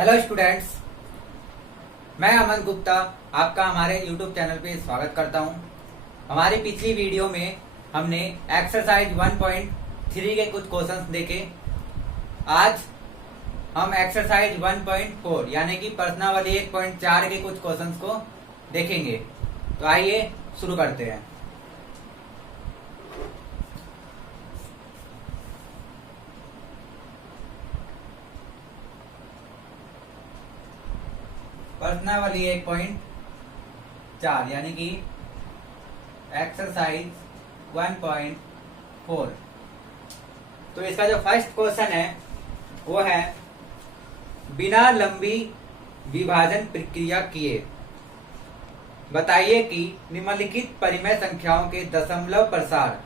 Hello students, मैं अमन गुप्ता आपका हमारे YouTube चैनल पे स्वागत करता हूं। हमारी पिछली वीडियो में हमने एक्सरसाइज 1.3 के कुछ क्वेश्चंस देखे। आज हम एक्सरसाइज 1.4 यानी कि प्रश्नावली 1.4 के कुछ क्वेश्चंस को देखेंगे। तो आइए शुरू करते हैं। प्रश्नावली 1.4 यानी कि एक्सरसाइज 1.4। तो इसका जो फर्स्ट क्वेश्चन है वो है, बिना लंबी विभाजन प्रक्रिया किए बताइए कि निम्नलिखित परिमेय संख्याओं के दशमलव प्रसार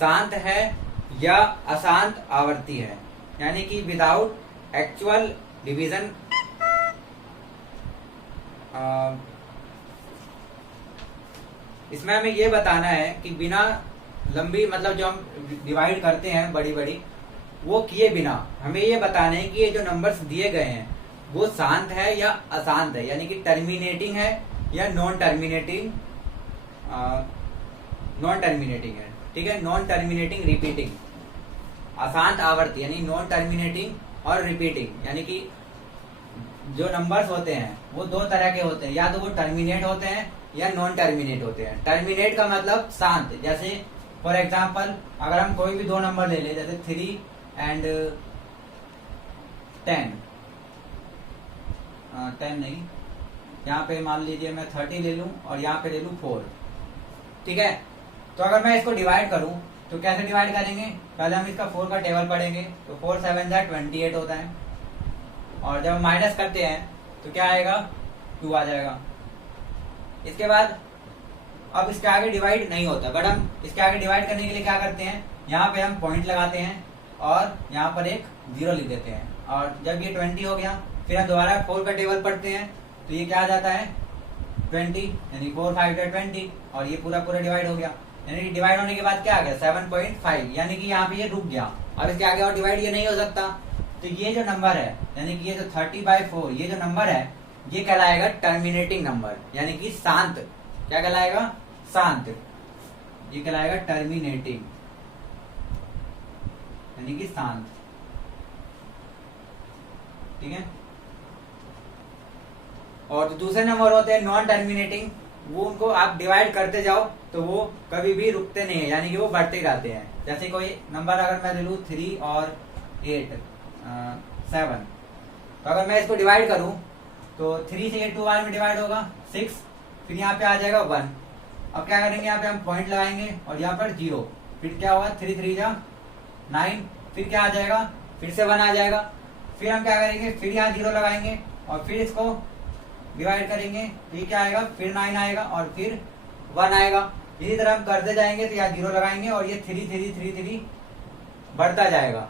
शांत है या अशांत आवर्ती है। यानी कि विदाउट एक्चुअल डिवीजन इसमें हमें ये बताना है कि बिना लंबी मतलब जो हम डिवाइड करते हैं बड़ी बड़ी वो किए बिना हमें ये बताना है कि ये जो नंबर्स दिए गए हैं वो शांत है या अशांत है। यानी कि टर्मिनेटिंग है या नॉन टर्मिनेटिंग है। ठीक है, नॉन टर्मिनेटिंग रिपीटिंग, अशांत आवर्ती यानी नॉन टर्मिनेटिंग और रिपीटिंग। यानी कि जो नंबर्स होते हैं वो दो तरह के होते हैं, या तो वो टर्मिनेट होते हैं या नॉन टर्मिनेट होते हैं। टर्मिनेट का मतलब शांत, जैसे फॉर एग्जांपल अगर हम कोई भी दो नंबर ले ले, जैसे 3 एंड 10 नहीं, यहाँ पे मान लीजिए मैं 30 ले लूं और यहाँ पे ले लूं 4। ठीक है, तो अगर मैं इसको डिवाइड करूं तो कैसे डिवाइड करेंगे? पहले हम इसका 4 का टेबल पढ़ेंगे। तो 4 7 28 होता है, और जब हम माइनस करते हैं तो क्या आएगा? 2 आ जाएगा। इसके बाद अब इसके आगे डिवाइड नहीं होता, बट हम इसके आगे डिवाइड करने के लिए क्या करते हैं, यहाँ पे हम पॉइंट लगाते हैं और यहाँ पर एक 0 लिख देते हैं। और जब ये 20 हो गया फिर हम दोबारा 4 का टेबल पढ़ते हैं तो ये क्या आ जाता है 20, यानी 4 5 20, और ये पूरा डिवाइड हो गया। यानी कि डिवाइड होने के बाद क्या आ गया 7.5, यानी कि यहाँ पे ये रुक गया। अब इसके आगे और डिवाइड ये नहीं हो सकता। तो ये जो नंबर है यानी कि ये जो 30/4 ये जो नंबर है ये कहलाएगा टर्मिनेटिंग नंबर, यानी कि शांत। क्या कहलाएगा? शांत। ये कहलाएगा टर्मिनेटिंग यानी कि शांत। ठीक है, और जो दूसरे नंबर होते हैं नॉन टर्मिनेटिंग, वो उनको आप डिवाइड करते जाओ तो वो कभी भी रुकते नहीं है, यानी कि वो बढ़ते ही रहते हैं। जैसे कोई नंबर अगर मैं ले लूं 3 और 8 7, तो अगर मैं इसको डिवाइड करूं तो 3 से 2 बार में डिवाइड होगा 6, फिर यहाँ पे आ जाएगा 1। अब क्या करेंगे, यहाँ पे हम पॉइंट लगाएंगे और यहाँ पर 0, फिर क्या होगा 3 3 जा 9, फिर क्या आ जाएगा, फिर से 1 आ जाएगा। फिर हम क्या करेंगे, फिर यहाँ 0 लगाएंगे और फिर इसको डिवाइड करेंगे, फिर क्या आएगा, फिर 9 आएगा और फिर 1 आएगा। इसी तरह हम करते जाएंगे तो यहाँ 0 लगाएंगे और ये 3 3 3 3 बढ़ता जाएगा,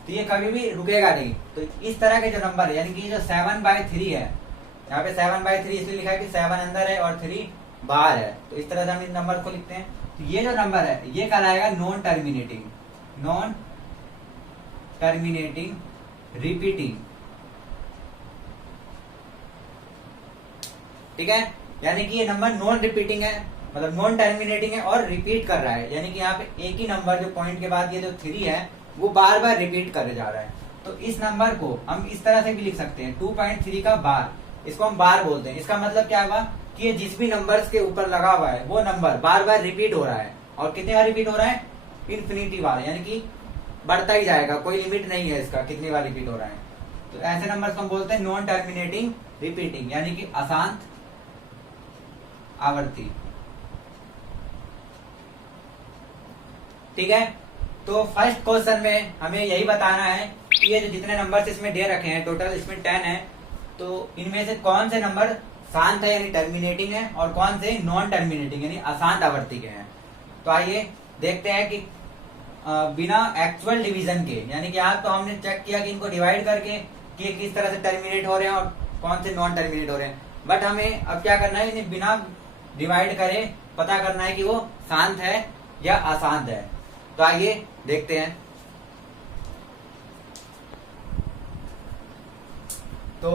तो ये कभी भी रुकेगा नहीं। तो इस तरह के जो नंबर है, यानी कि जो 7/3 है, यहाँ पे 7/3 इसलिए लिखा है कि 7 अंदर है और 3 बाहर है, तो इस तरह से हम इस नंबर को लिखते हैं। तो ये जो नंबर है ये कहलाएगा नॉन टर्मिनेटिंग रिपीटिंग। ठीक है, यानी कि ये नंबर नॉन रिपीटिंग है, मतलब नॉन टर्मिनेटिंग है और रिपीट कर रहा है। यानी कि यहाँ पे एक ही नंबर जो पॉइंट के बाद ये जो 3 है वो बार बार रिपीट करे जा रहा है। तो इस नंबर को हम इस तरह से भी लिख सकते हैं 2.3 का बार, इसको हम बार बोलते हैं। इसका मतलब क्या हुआ कि ये जिस भी नंबर्स के ऊपर लगा हुआ है वो नंबर बार बार रिपीट हो रहा है। और कितने बार रिपीट हो रहा है? इन्फिनिटी बार, यानी कि बढ़ता ही जाएगा, कोई लिमिट नहीं है इसका कितनी बार रिपीट हो रहा है। तो ऐसे नंबर्स को हम बोलते हैं नॉन टर्मिनेटिंग रिपीटिंग, यानी कि अशांत आवर्ती। ठीक है, तो फर्स्ट क्वेश्चन में हमें यही बताना है कि ये जो जितने नंबर्स इसमें दे रखे हैं, टोटल इसमें 10 है, तो इनमें से कौन से नंबर शांत है यानी टर्मिनेटिंग है और कौन से नॉन टर्मिनेटिंग यानी अशांत आवर्ती के हैं। तो आइए देखते हैं कि बिना एक्चुअल डिवीजन के, यानी कि आज तो हमने चेक किया कि इनको डिवाइड करके कि किस तरह से टर्मिनेट हो रहे हैं और कौन से नॉन टर्मिनेट हो रहे हैं, बट हमें अब क्या करना है, इन्हें बिना डिवाइड करे पता करना है कि वो शांत है या अशांत है। तो आइए देखते हैं। तो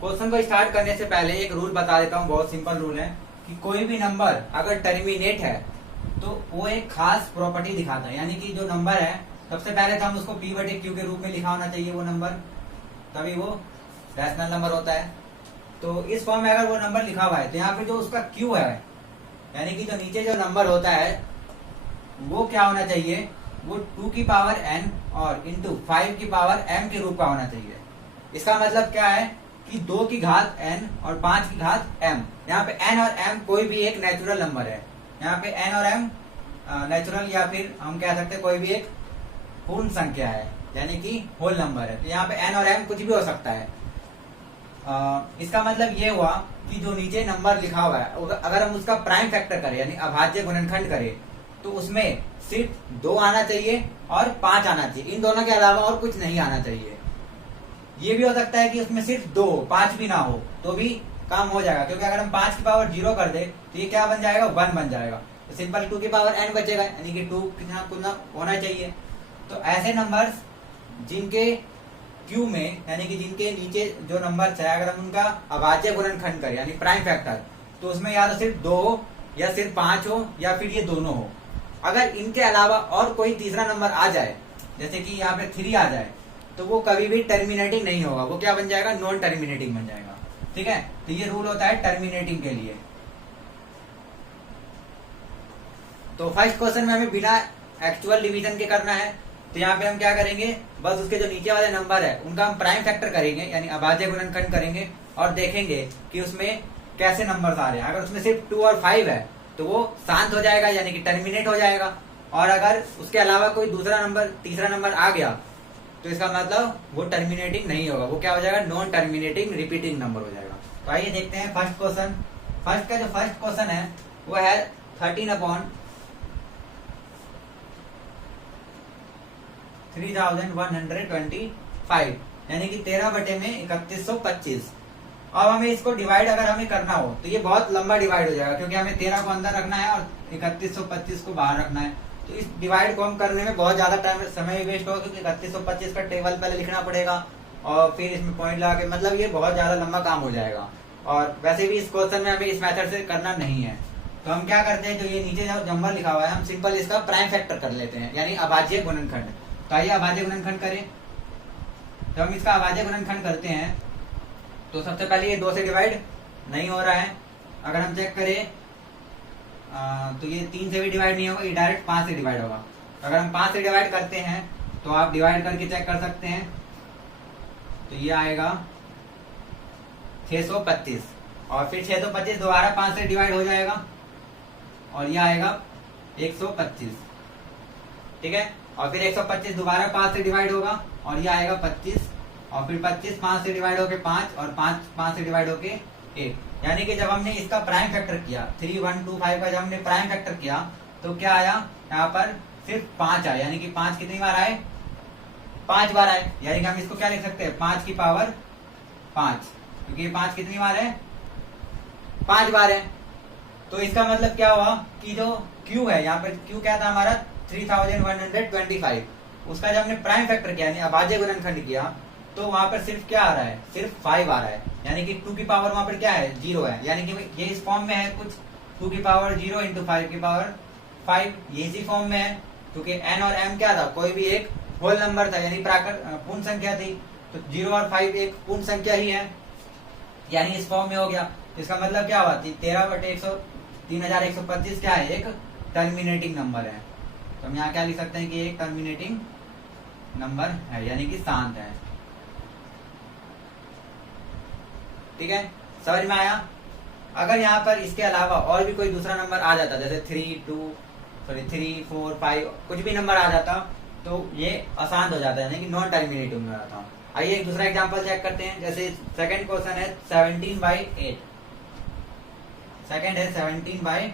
क्वेश्चन को स्टार्ट करने से पहले एक रूल बता देता हूँ, बहुत सिंपल रूल है कि कोई भी नंबर अगर टर्मिनेट है तो वो एक खास प्रॉपर्टी दिखाता है, यानी कि जो नंबर है सबसे पहले तो हम उसको p/q के रूप में लिखा होना चाहिए वो नंबर, तभी वो रैशनल नंबर होता है। तो इस फॉर्म में अगर वो नंबर लिखा हुआ है तो यहाँ पे जो उसका q है, यानी कि जो नीचे जो नंबर होता है वो क्या होना चाहिए, वो 2 की पावर n और इंटू 5 की पावर m के रूप का होना चाहिए। इसका मतलब क्या है कि 2 की घात n और 5 की घात m। यहाँ पे n और m कोई भी एक नेचुरल नंबर है, यहाँ पे n और m नेचुरल या फिर हम कह सकते हैं कोई भी एक पूर्ण संख्या है, यानी कि होल नंबर है। तो यहाँ पे n और m कुछ भी हो सकता है। इसका मतलब ये हुआ कि जो नीचे नंबर लिखा हुआ है अगर हम उसका प्राइम फैक्टर करें यानी अभाज्य गुणनखंड करें तो उसमें सिर्फ 2 आना चाहिए और 5 आना चाहिए, इन दोनों के अलावा और कुछ नहीं आना चाहिए। ये भी हो सकता है कि उसमें सिर्फ 2 5 भी ना हो तो भी काम हो जाएगा, क्योंकि अगर हम 5 की पावर 0 कर दे तो ये क्या बन जाएगा, 1 बन जाएगा। तो सिंपल 2 की पावर n बचेगा, यानी कि 2 कितना होना चाहिए। तो ऐसे नंबर्स जिनके क्यू में यानी कि जिनके नीचे जो नंबर है अगर हम उनका अभाज्य गुणनखंड करें यानी प्राइम फैक्टर, तो उसमें या तो सिर्फ 2 हो या सिर्फ 5 हो या फिर ये दोनों हो। अगर इनके अलावा और कोई तीसरा नंबर आ जाए, जैसे कि यहाँ पे 3 आ जाए, तो वो कभी भी टर्मिनेटिंग नहीं होगा, वो क्या बन जाएगा, नॉन टर्मिनेटिंग बन जाएगा। ठीक है, तो ये रूल होता है टर्मिनेटिंग के लिए। तो फर्स्ट क्वेश्चन में हमें बिना एक्चुअल डिवीजन के करना है, तो यहाँ पे हम क्या करेंगे, बस उसके जो नीचे वाले नंबर है उनका हम प्राइम फैक्टर करेंगे यानी अभाज्य गुणनखंड करेंगे और देखेंगे कि उसमें कैसे नंबर्स आ रहे हैं। अगर उसमें सिर्फ 2 और 5 है तो वो शांत हो जाएगा यानी कि टर्मिनेट हो जाएगा, और अगर उसके अलावा कोई दूसरा नंबर तीसरा नंबर आ गया तो इसका मतलब वो टर्मिनेटिंग नहीं होगा, वो क्या हो जाएगा, नॉन टर्मिनेटिंग रिपीटिंग नंबर हो जाएगा। तो आइए देखते हैं फर्स्ट क्वेश्चन। फर्स्ट का जो फर्स्ट क्वेश्चन है वो है 13/3125 यानी कि 13 बटे में 3125। अब हमें इसको डिवाइड अगर हमें करना हो तो ये बहुत लंबा डिवाइड हो जाएगा, क्योंकि हमें 13 को अंदर रखना है और 3125 को बाहर रखना है। तो इस डिवाइड को हम करने में बहुत ज्यादा समय वेस्ट होगा, क्योंकि 3125 का टेबल पहले लिखना पड़ेगा और फिर इसमें पॉइंट लगा के, मतलब ये बहुत ज्यादा लंबा काम हो जाएगा। और वैसे भी इस क्वेश्चन में हमें इस मेथड से करना नहीं है, तो हम क्या करते हैं, जो ये नीचे जो नंबर लिखा हुआ है हम सिंपल इसका प्राइम फैक्टर कर लेते हैं यानी अभाज्य गुणनखंड। तो आइए अभाज्य गुणनखंड करें। तो हम इसका अभाज्य गुणनखंड करते हैं तो सबसे पहले ये 2 से डिवाइड नहीं हो रहा है। अगर हम चेक करें तो ये 3 से भी डिवाइड नहीं होगा, ये डायरेक्ट 5 से डिवाइड होगा। अगर हम 5 से डिवाइड करते हैं तो आप डिवाइड करके चेक कर सकते हैं, तो ये आएगा 625 और फिर 625 दोबारा 5 से डिवाइड हो जाएगा और ये आएगा 125। ठीक है, और फिर 125 दोबारा 5 से डिवाइड होगा और ये आएगा 25 और फिर 25 5 से डिवाइड होके 5 और 5 से डिवाइड होके 1। यानी कि जब हमने इसका प्राइम फैक्टर किया 3125 का जब हमने प्राइम फैक्टर किया तो क्या आया, यहाँ पर सिर्फ 5 आया, यानी कि 5 कितनी बार आए, 5 बार आए। यानी कि हम इसको क्या लिख सकते हैं, 5 की पावर 5, क्योंकि ये 5 कितनी बार है, 5 बार है। तो इसका मतलब क्या हुआ कि जो Q है, यहाँ पर Q क्या था हमारा 3125, उसका जब हमने प्राइम फैक्टर किया यानी अभाज्य गुणनखंड किया तो वहां पर सिर्फ क्या आ रहा है, सिर्फ 5 आ रहा है। यानी कि 2 की पावर वहां पर क्या है, 0 है, यानी कि ये इस फॉर्म में है कुछ 2 की पावर 0 इंटू 5 की पावर 5, ये इसी फॉर्म में है, क्योंकि n और m क्या था, कोई भी एक होल नंबर था यानी पूर्ण संख्या थी, तो 0 और 5 एक पूर्ण संख्या ही है, यानी इस फॉर्म में हो गया। इसका मतलब क्या हुआ, 13/3125 क्या है, एक टर्मिनेटिंग नंबर है। तो हम यहाँ क्या लिख सकते हैं कि एक टर्मिनेटिंग नंबर है यानी कि शांत है। ठीक है, समझ में आया। अगर यहाँ पर इसके अलावा और भी कोई दूसरा नंबर आ जाता, जैसे 3 4 5 कुछ भी नंबर आ जाता तो ये अशांत हो जाता है यानी कि नॉन टर्मिनेटिंग हो जाता। आइए एक दूसरा एग्जांपल चेक करते हैं। जैसे सेकंड क्वेश्चन है 17/8, सेकंड है 17/8।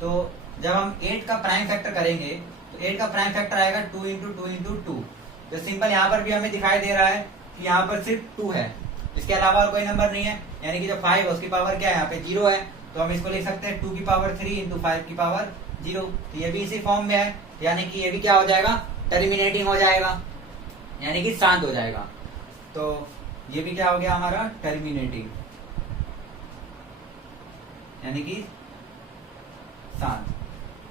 तो जब हम 8 का प्राइम फैक्टर करेंगे तो 8 का प्राइम फैक्टर आएगा 2 इंटू 2 इंटू 2। तो सिंपल यहाँ पर भी हमें दिखाई दे रहा है कि यहाँ पर सिर्फ 2 है, इसके अलावा और कोई नंबर नहीं है, यानी कि जो 5 है उसकी पावर क्या है, यहाँ पे 0 है। तो हम इसको लिख सकते हैं 2 की पावर 3 इंटू 5 की पावर 0। तो ये भी इसी फॉर्म में है, यानी कि ये भी क्या हो जाएगा, टर्मिनेटिंग हो जाएगा, यानी कि शांत हो जाएगा। तो ये भी क्या हो गया हमारा टर्मिनेटिंग, यानी कि शांत।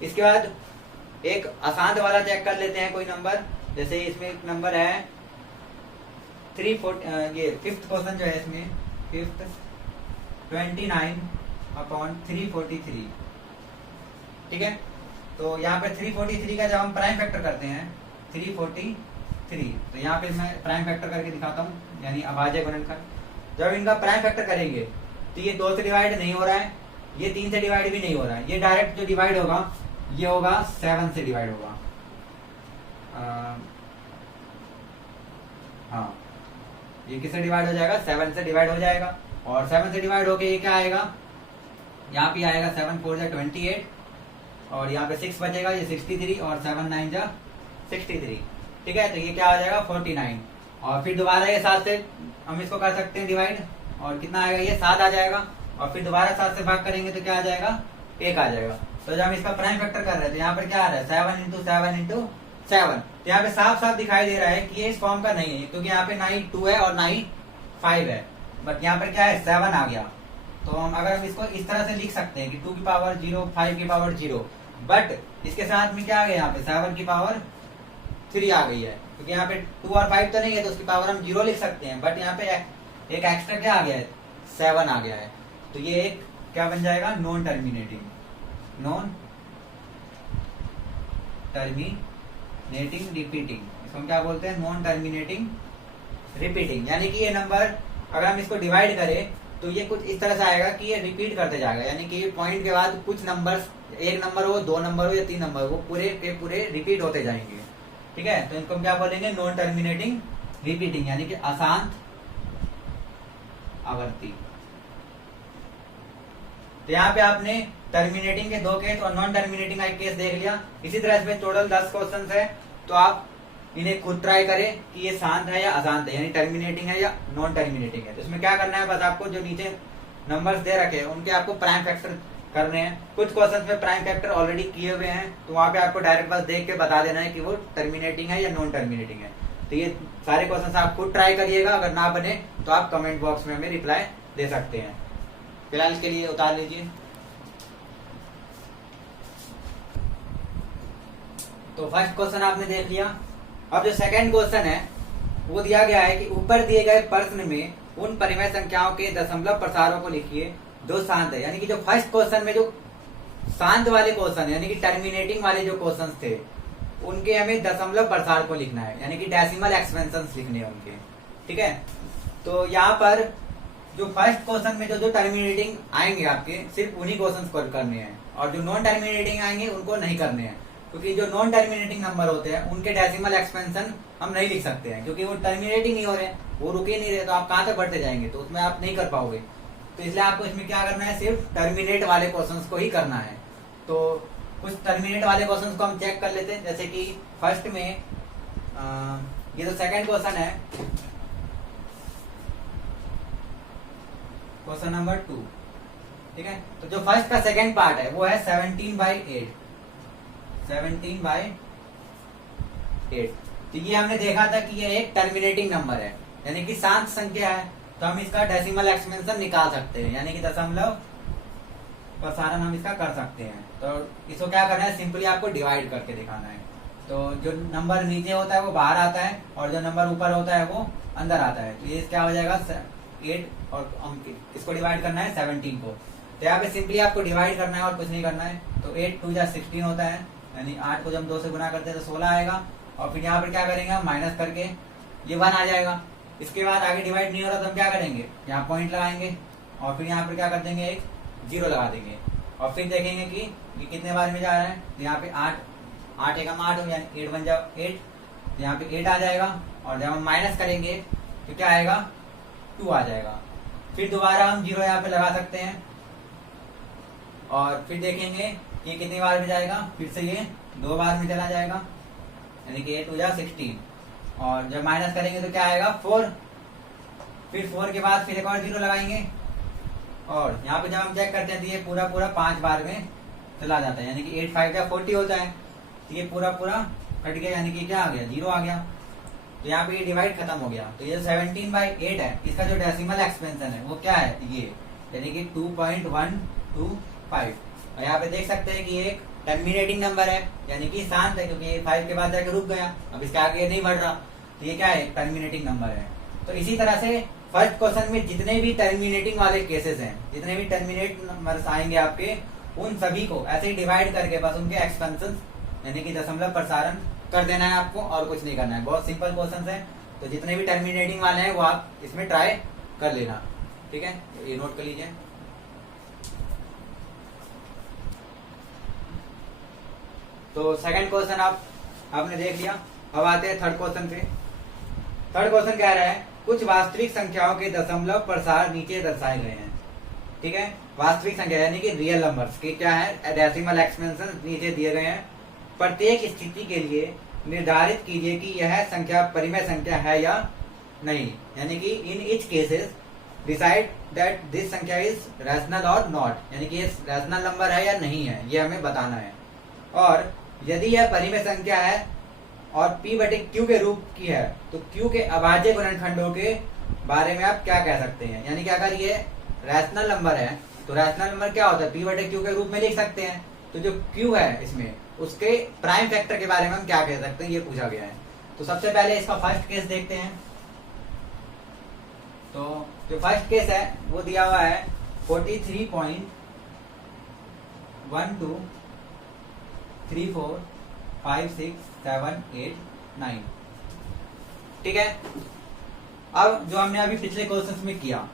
इसके बाद एक अशांत वाला चेक कर लेते हैं कोई नंबर। जैसे इसमें एक नंबर है 340, ये फिफ्थ क्वेश्चन जो है इसमें फिफ्थ 29/343, ठीक है। तो यहाँ पे 343 का जब हम प्राइम फैक्टर करते हैं 343, तो यहाँ पे मैं प्राइम फैक्टर करके दिखाता हूँ, यानी अभाज्य गुणनखंड। जब इनका प्राइम फैक्टर करेंगे तो ये 2 से डिवाइड नहीं हो रहा है, ये 3 से डिवाइड भी नहीं हो रहा है, ये डायरेक्ट जो डिवाइड होगा ये होगा 7 से डिवाइड होगा। हाँ, ये किससे डिवाइड हो जाएगा? 7 से डिवाइड हो जाएगा। और 7 से डिवाइड होके ये क्या आएगा? यहाँ पे आएगा 7 4 जा 28, और यहाँ पे 6 बचेगा, ये 63, और 7 9 जा 63, ठीक है। तो ये क्या आ जाएगा? 49। और फिर दोबारा ये 7 से हम इसको कर सकते हैं डिवाइड, और कितना आएगा? ये 7 आ जाएगा। और फिर दोबारा 7 से भाग करेंगे तो क्या आ जाएगा? 1 आ जाएगा। तो जब हम इसका प्राइम फैक्टर कर रहे थे, यहाँ पर क्या आ रहा है? 7 × 7 × 7। तो यहाँ पे साफ साफ दिखाई दे रहा है कि ये इस फॉर्म का नहीं है, क्योंकि यहाँ पे ना ही 2 है और ना ही 5 है, बट यहाँ पर क्या है? 7 आ गया। तो हम अगर हम इसको इस तरह से लिख सकते हैं कि 2 की पावर 0, 5 की पावर 0, बट इसके साथ में क्या आ गया? यहाँ पे 7 की पावर 3 आ गई है, क्योंकि यहाँ पे 2 और 5 तो नहीं है, तो उसकी पावर हम 0 लिख सकते हैं, बट यहाँ पे एक एक्स्ट्रा क्या आ गया है? 7 आ गया है। तो ये एक क्या बन जाएगा? Non terminating, non terminating repeating. इसको हम क्या बोलते हैं? Non terminating repeating. यानी कि ये नंबर अगर हम इसको डिवाइड करें तो ये कुछ इस तरह से आएगा कि ये रिपीट करते जाएगा, यानी कि पॉइंट के बाद कुछ नंबर्स, एक नंबर हो, 2 नंबर हो या 3 नंबर हो, पूरे के पूरे रिपीट होते जाएंगे, ठीक है। तो इनको हम क्या बोलेंगे? नॉन टर्मिनेटिंग रिपीटिंग, यानी कि अशांत आवर्ती। तो यहाँ पे आपने टर्मिनेटिंग के 2 केस और नॉन टर्मिनेटिंग का 1 केस देख लिया। इसी तरह इसमें टोटल 10 क्वेश्चन है, तो आप इन्हें खुद ट्राई करें कि ये शांत है या अशांत है, यानी टर्मिनेटिंग है या नॉन टर्मिनेटिंग है। तो इसमें क्या करना है? बस आपको जो नीचे नंबर्स दे रखे हैं उनके आपको प्राइम फैक्टर करने हैं। कुछ क्वेश्चन में प्राइम फैक्टर ऑलरेडी किए हुए हैं, तो वहां पे आपको डायरेक्ट बस देख के बता देना है कि वो टर्मिनेटिंग है या नॉन टर्मिनेटिंग है। तो ये सारे क्वेश्चन आप खुद ट्राई करिएगा, अगर ना बने तो आप कमेंट बॉक्स में हमें रिप्लाई दे सकते हैं। फिलहाल के लिए उतार लीजिए। तो फर्स्ट क्वेश्चन आपने देख लिया। अब जो सेकंड क्वेश्चन है वो दिया गया है कि ऊपर दिए गए प्रश्न में उन परिमेय संख्याओं के दशमलव प्रसारों को लिखिए जो शांत है। यानी कि जो फर्स्ट क्वेश्चन में जो शांत वाले क्वेश्चन यानी कि टर्मिनेटिंग वाले जो क्वेश्चन थे उनके हमें दशमलव प्रसार को लिखना है, यानी कि डेसिमल एक्सपेंशन लिखने हैं उनके, ठीक है। तो यहाँ पर जो फर्स्ट क्वेश्चन में जो टर्मिनेटिंग आएंगे आपके सिर्फ उन्हीं क्वेश्चन को करने हैं, और जो नॉन टर्मिनेटिंग आएंगे उनको नहीं करने हैं, क्योंकि जो नॉन टर्मिनेटिंग नंबर होते हैं उनके डेसिमल एक्सपेंशन हम नहीं लिख सकते हैं, क्योंकि वो टर्मिनेटिंग नहीं हो रहे, वो रुके नहीं रहे, तो आप कहाँ तक बढ़ते जाएंगे, तो उसमें आप नहीं कर पाओगे। तो इसलिए आपको इसमें क्या करना है? सिर्फ टर्मिनेट वाले क्वेश्चंस को ही करना है। तो कुछ टर्मिनेट वाले क्वेश्चंस को हम चेक कर लेते हैं। जैसे कि फर्स्ट में ये जो सेकंड क्वेश्चन है, क्वेश्चन नंबर 2, ठीक है। तो जो फर्स्ट का सेकंड पार्ट है वो है 17/8, 17/8। तो ये हमने देखा था कि ये एक टर्मिनेटिंग नंबर है, यानी कि शांत संख्या है, तो हम इसका डेसिमल एक्सपेंशन निकाल सकते हैं, यानी कि दशमलव प्रसारण हम इसका कर सकते हैं। तो इसको क्या करना है? सिंपली आपको डिवाइड करके दिखाना है। तो जो नंबर नीचे होता है वो बाहर आता है, और जो नंबर ऊपर होता है वो अंदर आता है। तो ये क्या हो जाएगा? 8, और हम इसको डिवाइड करना है 17 को। तो यहाँ पे सिंपली आपको डिवाइड करना है और कुछ नहीं करना है। तो 8 2 जा 16 होता है, यानी 8 को जब हम 2 से गुना करते हैं तो 16 आएगा, और फिर यहाँ पर क्या करेंगे? हम माइनस करके ये 1 आ जाएगा। इसके बाद आगे डिवाइड नहीं हो रहा तो हम क्या करेंगे? यहाँ पॉइंट लगाएंगे, और फिर यहाँ पर क्या कर देंगे? एक 0 लगा देंगे, और फिर देखेंगे कि ये कितने बार में जा रहा है। तो यहाँ पे 8 एकम 8 हो, यानी 8 बन जाओ 8, यहाँ पे 8 आ जाएगा, और जब हम माइनस करेंगे तो क्या आएगा? 2 आ जाएगा। फिर दोबारा हम 0 यहाँ पे लगा सकते हैं, और फिर देखेंगे कि कितनी बार में जाएगा। फिर से ये 2 बार में चला जाएगा, यानी कि 8 2 जा 16, और जब माइनस करेंगे तो क्या आएगा? 4। फिर 4 के बाद फिर एक और 0 लगाएंगे, और यहाँ पे जब हम चेक करते हैं तो ये पूरा 5 बार में चला जाता है, यानी कि 8 5 का 40 होता है। तो ये पूरा कट गया, यानी कि क्या आ गया? 0 आ गया। तो यहाँ पे ये डिवाइड खत्म हो गया। तो ये 17/8 है, इसका जो डेसिमल एक्सपेंशन है वो क्या है, ये यानी कि 2.125। और यहाँ पे देख सकते हैं कि एक टर्मिनेटिंग नंबर है, यानी कि शांत है, क्योंकि 5 के बाद जाके रुक गया, अब इसके आगे नहीं बढ़ रहा, तो ये क्या है, टर्मिनेटिंग नंबर है। तो इसी तरह से फर्स्ट क्वेश्चन में जितने भी टर्मिनेटिंग वाले केसेस हैं, जितने भी टर्मिनेट नंबर्स आएंगे आपके, उन सभी को ऐसे ही डिवाइड करके बस उनके एक्सपेंशन यानी कि दशमलव प्रसारण कर देना है आपको, और कुछ नहीं करना है। बहुत सिंपल क्वेश्चन है। तो जितने भी टर्मिनेटिंग वाले हैं वो आप इसमें ट्राई कर लेना, ठीक है, ये नोट कर लीजिए। तो सेकंड क्वेश्चन आपने देख लिया। अब आते हैं थर्ड क्वेश्चन पे। थर्ड क्वेश्चन कह रहा है कुछ वास्तविक संख्याओं के दशमलव प्रसार नीचे दर्शाए गए हैं, ठीक है। वास्तविक संख्या यानी कि रियल नंबर्स के क्या है, डेसिमल एक्सपेंशन नीचे दिए गए हैं। प्रत्येक स्थिति के लिए निर्धारित कीजिए कि यह संख्या परिमेय संख्या है या नहीं, यानी कि in each cases decide that this संख्या इज रैशनल और नॉट, यानी कि ये रैशनल नंबर है या नहीं है, ये हमें बताना है। और यदि यह परिमेय संख्या है और p/q के रूप की है, तो q के अभाज्य गुणनखंडों के बारे में आप क्या कह सकते हैं, यानी कि अगर ये रैशनल नंबर है तो रैशनल नंबर क्या होता है, p/q के रूप में लिख सकते हैं। तो जो q है इसमें, उसके प्राइम फैक्टर के बारे में हम क्या कह सकते हैं, ये पूछा गया है। तो सबसे पहले इसका फर्स्ट केस देखते हैं। तो जो फर्स्ट केस है वो दिया हुआ है 43.12345678 ठीक है। अब जो हमने अभी पिछले क्वेश्चन में किया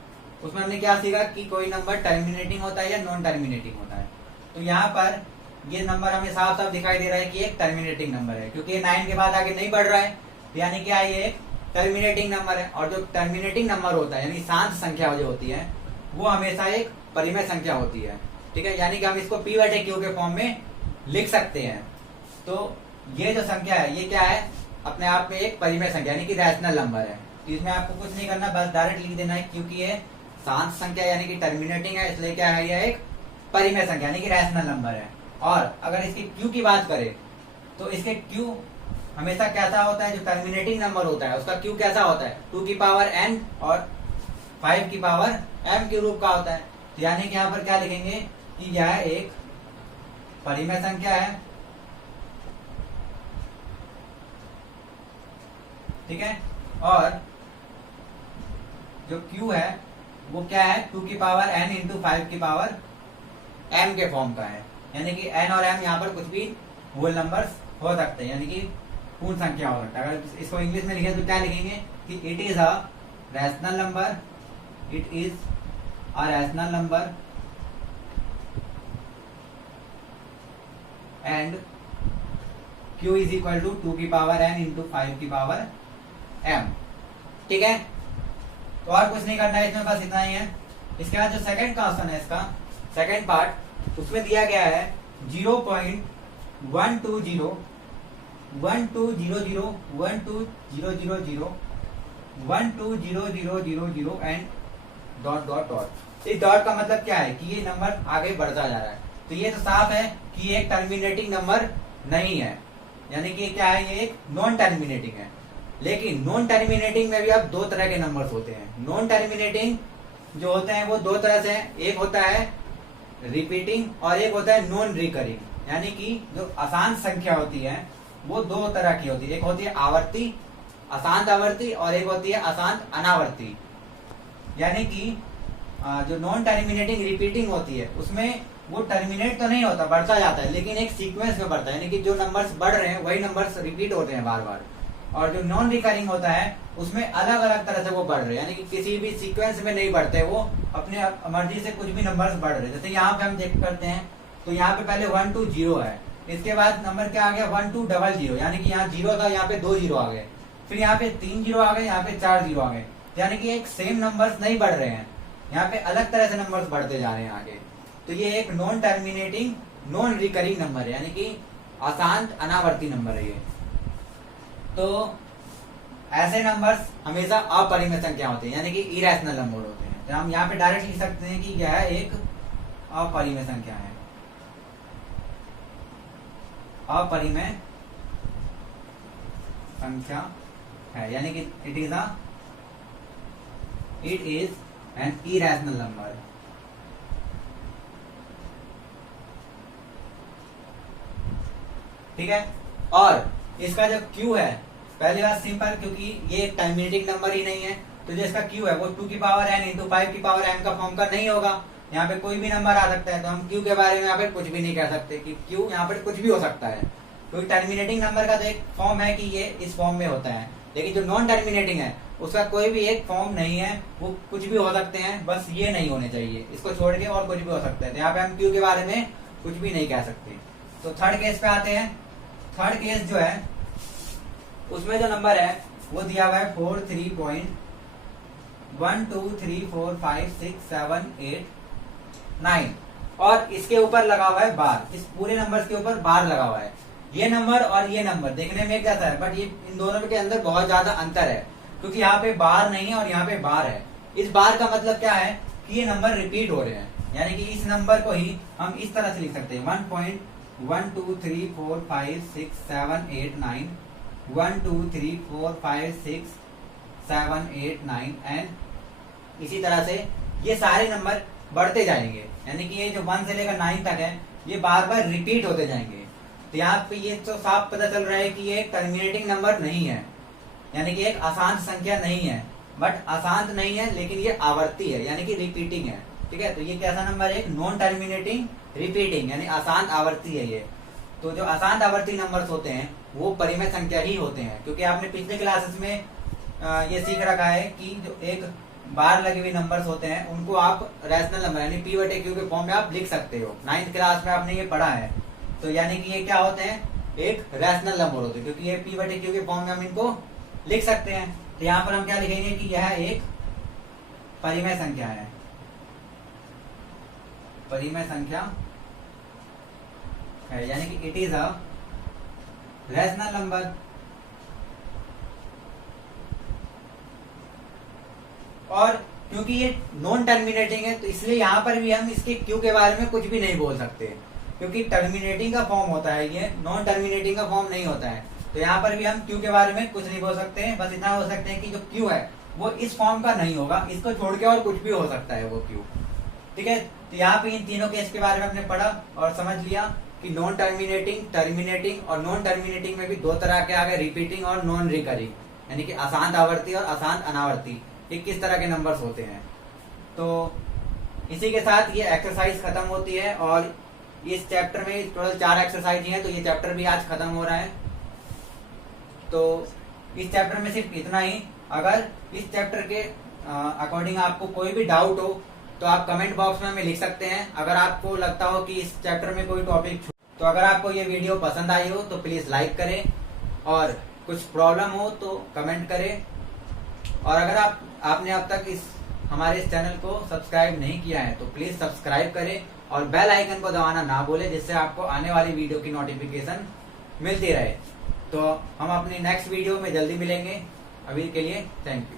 उसमें हमने क्या सीखा कि कोई नंबर टर्मिनेटिंग होता है या नॉन टर्मिनेटिंग होता है। तो यहाँ पर ये नंबर हमें साफ साफ दिखाई दे रहा है कि एक टर्मिनेटिंग नंबर है, क्योंकि ये 9 के बाद आगे नहीं बढ़ रहा है, यानी क्या ये एक टर्मिनेटिंग नंबर है। और जो टर्मिनेटिंग नंबर होता है यानी शांत संख्या जो होती है वो हमेशा एक परिमेय संख्या होती है, ठीक है, यानी कि हम इसको p/q के फॉर्म में लिख सकते हैं। तो ये जो संख्या है ये क्या है, अपने आप में एक परिमेय संख्या यानी कि रैशनल नंबर है। तो इसमें आपको कुछ नहीं करना, बस डायरेक्ट लिख देना है, क्योंकि ये शांत संख्या यानी कि टर्मिनेटिंग है, इसलिए क्या है, ये एक परिमेय संख्या यानी कि रैशनल नंबर है। और अगर इसकी q की बात करें तो इसके q हमेशा कैसा होता है, जो टर्मिनेटिंग नंबर होता है उसका q कैसा होता है, 2 की पावर n और 5 की पावर m के रूप का होता है। तो यानी कि यहाँ पर क्या लिखेंगे कि यह एक परिमेय संख्या है, ठीक है। और जो q है वो क्या है, 2 की पावर n इंटू 5 की पावर m के फॉर्म का है, यानी कि n और m यहाँ पर कुछ भी होल नंबर्स हो सकते हैं, यानी कि पूर्ण संख्या हो सकता है। अगर इसको इंग्लिश में लिखें तो क्या लिखेंगे कि it is a rational number, it is a rational number and q is equal to 2 की पावर n इंटू 5 की पावर m, ठीक है। तो और कुछ नहीं करना है इसमें, बस इतना ही है। इसके बाद जो सेकंड क्वेश्चन है इसका सेकंड पार्ट, उसमें दिया गया है 0.120 1200 12000 12000 एंड डॉट डॉट डॉट। इस डॉट का मतलब क्या है कि ये नंबर आगे बढ़ता जा रहा है। तो ये तो साफ है कि ये एक टर्मिनेटिंग नंबर नहीं है, यानी कि क्या है, ये एक नॉन टर्मिनेटिंग है। लेकिन नॉन टर्मिनेटिंग में भी अब दो तरह के नंबर्स होते हैं। नॉन टर्मिनेटिंग जो होते हैं वो दो तरह से हैं, एक होता है रिपीटिंग और एक होता है नॉन रिकरिंग, यानी कि जो अशांत संख्या होती है वो दो तरह की होती है, एक होती है आवर्ती अशांत आवर्ती और एक होती है अशांत अनावर्ती। यानी कि जो नॉन टर्मिनेटिंग रिपीटिंग होती है उसमें वो टर्मिनेट तो नहीं होता, बढ़ता जाता है, लेकिन एक सीक्वेंस में बढ़ता है, यानी कि जो नंबर्स बढ़ रहे हैं वही नंबर्स रिपीट होते हैं बार बार। और जो नॉन रिकरिंग होता है उसमें अलग अलग तरह से वो बढ़ रहे हैं, यानी कि किसी भी सीक्वेंस में नहीं बढ़ते, वो अपने मर्जी से कुछ भी नंबर्स बढ़ रहे हैं। जैसे यहाँ पे हम चेक करते हैं तो यहाँ पे पहले 120 है, इसके बाद नंबर क्या आ गया 1200, यानी कि यहाँ 0 था, यहाँ पे 2 0 आ गए, फिर यहाँ पे 3 0 आ गए, यहाँ पे 4 0 आ गए, यानी कि एक सेम नंबर्स नहीं बढ़ रहे हैं, यहाँ पे अलग तरह से नंबर्स बढ़ते जा रहे हैं आगे। तो ये एक non terminating non recurring number है, यानी कि अशांत अनावर्ती नंबर है ये। तो ऐसे नंबर्स हमेशा अपरिमेय संख्या होते हैं, यानी कि इरेशनल नंबर होते हैं। तो हम यहाँ पे डायरेक्ट लिख सकते हैं कि यह एक अपरिमेय संख्या है, अपरिमेय संख्या है, यानी कि it is an irrational number. ठीक है, और इसका जो क्यू है, पहली बात सिंपल, क्योंकि ये एक टर्मिनेटिंग नंबर ही नहीं है, तो जो इसका क्यू है वो 2 की पावर n इंटू 5 की पावर n का फॉर्म का नहीं होगा। यहाँ पे कोई भी नंबर आ सकता है, तो हम क्यू के बारे में यहाँ पे कुछ भी नहीं कह सकते कि क्यू यहाँ पे कुछ भी हो सकता है, क्योंकि टर्मिनेटिंग नंबर का तो एक फॉर्म है कि ये इस फॉर्म में होता है, लेकिन जो नॉन टर्मिनेटिंग है उसका कोई भी एक फॉर्म नहीं है, वो कुछ भी हो सकते हैं, बस ये नहीं होने चाहिए, इसको छोड़ के और कुछ भी हो सकता है। तो यहाँ पे हम क्यू के बारे में कुछ भी नहीं कह सकते। तो थर्ड केस पे आते हैं। थर्ड केस जो है उसमें जो नंबर है वो दिया हुआ है 43.123456789 और इसके ऊपर लगा हुआ है बार, इस पूरे नंबर के ऊपर बार लगा हुआ है। ये नंबर और ये नंबर देखने में एक जैसा है, बट ये इन दोनों के अंदर बहुत ज्यादा अंतर है, क्योंकि यहाँ पे बार नहीं है और यहाँ पे बार है। इस बार का मतलब क्या है कि ये नंबर रिपीट हो रहे हैं, यानी कि इस नंबर को ही हम इस तरह से लिख सकते हैं 1.123456789 123456789 एंड इसी तरह से ये सारे नंबर बढ़ते जाएंगे, यानी कि ये जो 1 से लेकर 9 तक है ये बार बार रिपीट होते जाएंगे। तो यहाँ पे ये तो साफ पता चल रहा है कि ये एक टर्मिनेटिंग नंबर नहीं है, यानी कि एक अशांत संख्या नहीं है, बट अशांत नहीं है लेकिन ये आवर्ती है, यानी कि रिपीटिंग है। ठीक है, तो ये कैसा नंबर है? नॉन टर्मिनेटिंग रिपीटिंग, यानी अशांत आवर्ती है ये। तो जो अशांत आवर्ती नंबर्स होते हैं वो परिमेय संख्या ही होते हैं, क्योंकि आपने पिछले क्लासेस में ये सीख रखा है कि जो एक बार लगे हुए नंबर्स होते हैं उनको आप रैशनल नंबर यानी पी बटे क्यू के फॉर्म में आप लिख सकते हो। 9th क्लास में आपने ये पढ़ा है। तो यानी कि ये क्या होते हैं? एक रैशनल नंबर होते हैं, क्योंकि ये पी बटे क्यू के फॉर्म में हम इनको लिख सकते हैं। तो यहाँ पर हम क्या लिखेंगे कि यह एक परिमेय संख्या है, परिमेय संख्या है, यानी कि it is a rational number. और क्योंकि ये नॉन टर्मिनेटिंग है तो इसलिए यहाँ पर भी हम इसके क्यू के बारे में कुछ भी नहीं बोल सकते, क्योंकि टर्मिनेटिंग का फॉर्म होता है ये, नॉन टर्मिनेटिंग का फॉर्म नहीं होता है। तो यहाँ पर भी हम क्यू के बारे में कुछ नहीं बोल सकते हैं, बस इतना हो सकते हैं कि जो क्यू है वो इस फॉर्म का नहीं होगा, इसको छोड़ के और कुछ भी हो सकता है वो क्यू। ठीक है, तो यहाँ पे इन तीनों केस के बारे में हमने पढ़ा और समझ लिया कि नॉन टर्मिनेटिंग, टर्मिनेटिंग और नॉन टर्मिनेटिंग में भी दो तरह के आ गए, रिपीटिंग और नॉन रिकरिंग, यानी कि अशांत आवर्ती और अशांत अनावर्ती, ये किस तरह के नंबर्स होते हैं। तो इसी के साथ ये एक्सरसाइज खत्म होती है और इस चैप्टर में टोटल 4 एक्सरसाइज हैं, तो ये चैप्टर भी आज खत्म हो रहा है। तो इस चैप्टर में सिर्फ इतना ही। अगर इस चैप्टर के अकॉर्डिंग आपको कोई भी डाउट हो तो आप कमेंट बॉक्स में हमें लिख सकते हैं। अगर आपको लगता हो कि इस चैप्टर में कोई टॉपिक, तो अगर आपको ये वीडियो पसंद आई हो तो प्लीज लाइक करें, और कुछ प्रॉब्लम हो तो कमेंट करें। और अगर आपने अब तक हमारे इस चैनल को सब्सक्राइब नहीं किया है तो प्लीज सब्सक्राइब करें और बेल आइकन को दबाना ना भूलें, जिससे आपको आने वाली वीडियो की नोटिफिकेशन मिलती रहे। तो हम अपनी नेक्स्ट वीडियो में जल्दी मिलेंगे। अभी के लिए थैंक यू।